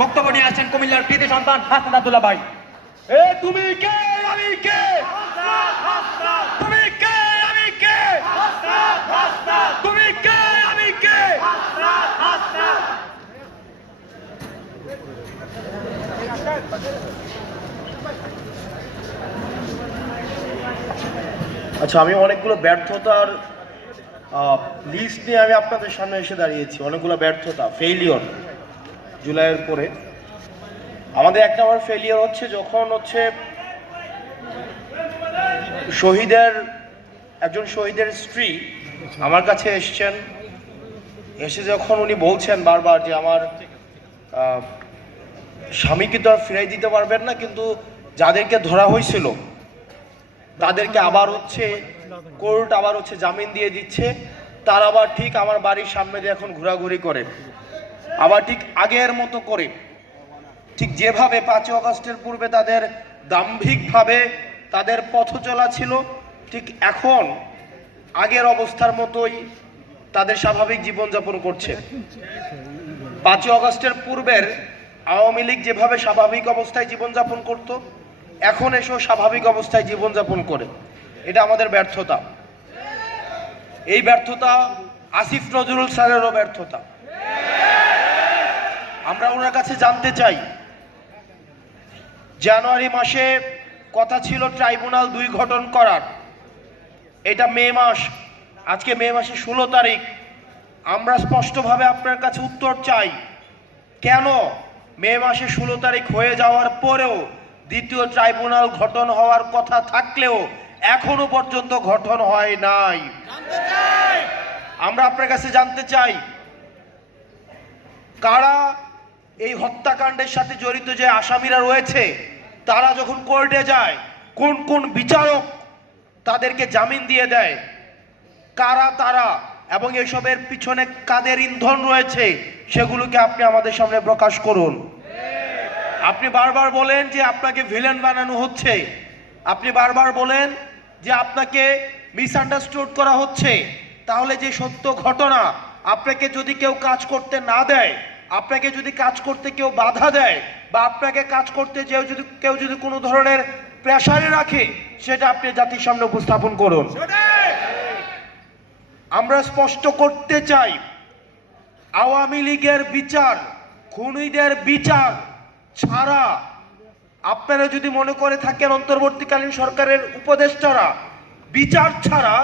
বক্তব্য নিয়ে আসছেন কুমিল্লার প্রীতি সন্তান হাসান আব্দুল্লাহ ভাই। এ তুমি কে? আমি কে? তুমি কে? আমি কে? তুমি কে? আমি কে? আচ্ছা আমি অনেকগুলো ব্যর্থতার লিস্ট নিয়ে আমি আপনাদের সামনে এসে দাঁড়িয়েছি। অনেকগুলো ব্যর্থতা ফেইলিওর জুলাইয়ের পরে আমাদের একটা আমার ফেলিয়ার হচ্ছে যখন হচ্ছে শহীদের, একজন শহীদের স্ত্রী আমার কাছে এসছেন। এসে যখন উনি বলছেন বারবার যে আমার স্বামীকে তো আর ফিরাই দিতে পারবেন না, কিন্তু যাদেরকে ধরা হয়েছিল, তাদেরকে আবার হচ্ছে কোর্ট আবার হচ্ছে জামিন দিয়ে দিচ্ছে। তার আবার ঠিক আমার বাড়ির সামনে দিয়ে এখন ঘোরাঘুরি করে। আবার ঠিক আগের মতো করে, ঠিক যেভাবে পাঁচই অগস্টের পূর্বে তাদের দাম্ভিকভাবে তাদের পথ চলা ছিল, ঠিক এখন আগের অবস্থার মতোই তাদের স্বাভাবিক জীবনযাপন করছে। পাঁচই অগস্টের পূর্বের আওয়ামী লীগ যেভাবে স্বাভাবিক অবস্থায় জীবনযাপন করত, এখন এসেও স্বাভাবিক অবস্থায় জীবনযাপন করে। এটা আমাদের ব্যর্থতা। এই ব্যর্থতা আসিফ নজরুল স্যারেরও ব্যর্থতা। আমরা ওনার কাছে জানতে চাই। জানুয়ারি মাসে কথা ছিল ট্রাইব্যুনাল দুই গঠন করার। এটা মে মাস। আজকে মে মাসের ষোলো তারিখ। আমরা স্পষ্টভাবে আপনার কাছে উত্তর চাই। কেন? মে মাসে ষোলো তারিখ হয়ে যাওয়ার পরেও দ্বিতীয় ট্রাইব্যুনাল গঠন হওয়ার কথা থাকলেও এখনও পর্যন্ত গঠন হয় নাই। আমরা আপনার কাছে জানতে চাই, কারা এই হত্যাকাণ্ডের সাথে জড়িত যে আসামিরা রয়েছে, তারা যখন কোর্টে যায়, কোন কোন বিচারক তাদেরকে জামিন দিয়ে দেয়? কারা তারা? এবং এসবের পিছনে কাদের ইন্ধন রয়েছে? সেগুলোকে আপনি আমাদের সামনে প্রকাশ করুন। আপনি বারবার বলেন যে আপনাকে ভিলেন বানানো হচ্ছে। আপনি বারবার বলেন যে আপনাকে মিসআন্ডারস্টুড করা হচ্ছে। তাহলে যে সত্য ঘটনা আপনাকে যদি কেউ কাজ করতে না দেয় আপনাকে যদি কাজ করতে কেউ বাধা দেয় বা আপনাকে কাজ করতে যে যদি, কেউ যদি কোনো ধরনের প্রেশারে রাখে, সেটা আপনি জাতির সামনে উপস্থাপন করুন। আমরা স্পষ্ট করতে চাই, আওয়ামী লীগের বিচার, খুনিদের বিচার ছাড়া আপনারা যদি মনে করে থাকেন অন্তর্বর্তীকালীন সরকারের উপদেষ্টারা, বিচার ছাড়া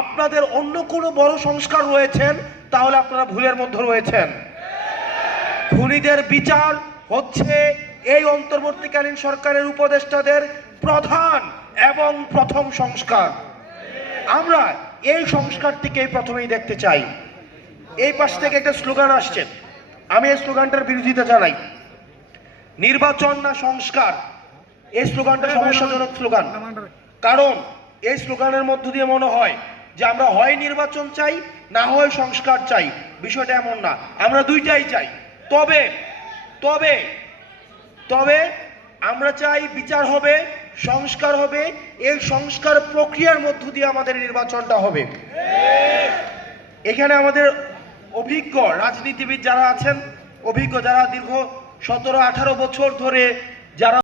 আপনাদের অন্য কোনো বড় সংস্কার রয়েছেন, তাহলে আপনারা ভুলের মধ্যে রয়েছেন। খুনিদের বিচার হচ্ছে এই অন্তর্বর্তীকালীন সরকারের উপদেষ্টাদের প্রধান এবং প্রথম সংস্কার। আমরা এই সংস্কারটিকেই প্রথমেই দেখতে চাই। এই পাশ থেকে একটা স্লোগান আসছে। আমি এই স্লোগানটার বিরোধিতা জানাই। নির্বাচন না সংস্কার। এই স্লোগানটা সমস্যাজনক স্লোগান। কারণ এই স্লোগানের মধ্য দিয়ে মনে হয় যে আমরা হয় নির্বাচন চাই না হয় সংস্কার চাই। বিষয়টা এমন না। আমরা দুইটাই চাই। তবে তবে তবে আমরা চাই বিচার হবে, সংস্কার হবে এই সংস্কার প্রক্রিয়ার মধ্য দিয়ে আমাদের নির্বাচনটা হবে। এখানে আমাদের অভিজ্ঞ রাজনীতিবিদ যারা আছেন, অভিজ্ঞ যারা দীর্ঘ সতেরো আঠারো বছর ধরে যারা